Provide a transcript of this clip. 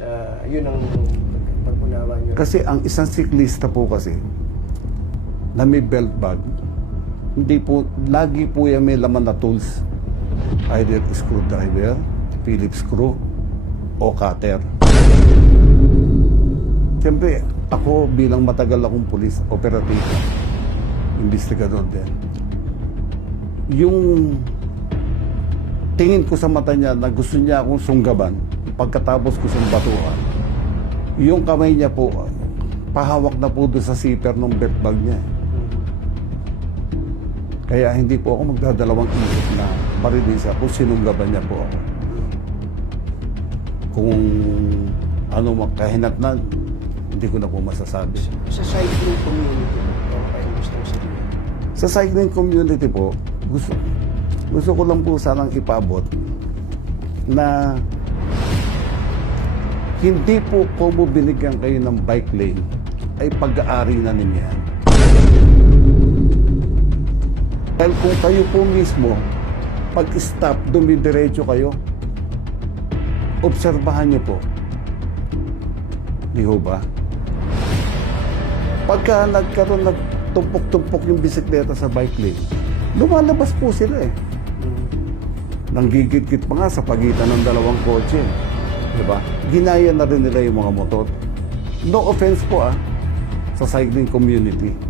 Sa, yun ang pag-unawa nyo. Kasi ang isang siklista po kasi na may belt bag, hindi po, lagi po yan may laman na tools. Either screwdriver, Phillips screw, o cutter. Siyempre, ako bilang matagal akong pulis, operativo, investigador din. Yung tingin ko sa mata niya na gusto niya akong sunggaban pagkatapos ko siyang batuan. Yung kamay niya po, pahawak na po doon sa zipper ng belt bag niya. Kaya hindi po ako magdadalawang isip na marilin siya kung sinunggaban niya po ako. Kung ano makahinatnan, hindi ko na po masasabi. Sa cycling community, ano gusto mo sabihin? Sa cycling community po, gusto, gusto ko lang po sanang ipabot na hindi po po mo binigyan kayo ng bike lane ay pag-aari na ninyo yan. Dahil kung kayo po mismo, pag-stop, dumidiretso kayo, obserbahan niyo po. Di ho ba? Pagka nagkaroon, nagtumpok-tumpok yung bisikleta sa bike lane, lumalabas po sila eh. Nanggigit-git pa nga sa pagitan ng dalawang kotse. Di ba? Ginaya na rin nila yung mga motor. No offense po ah, sa cycling community.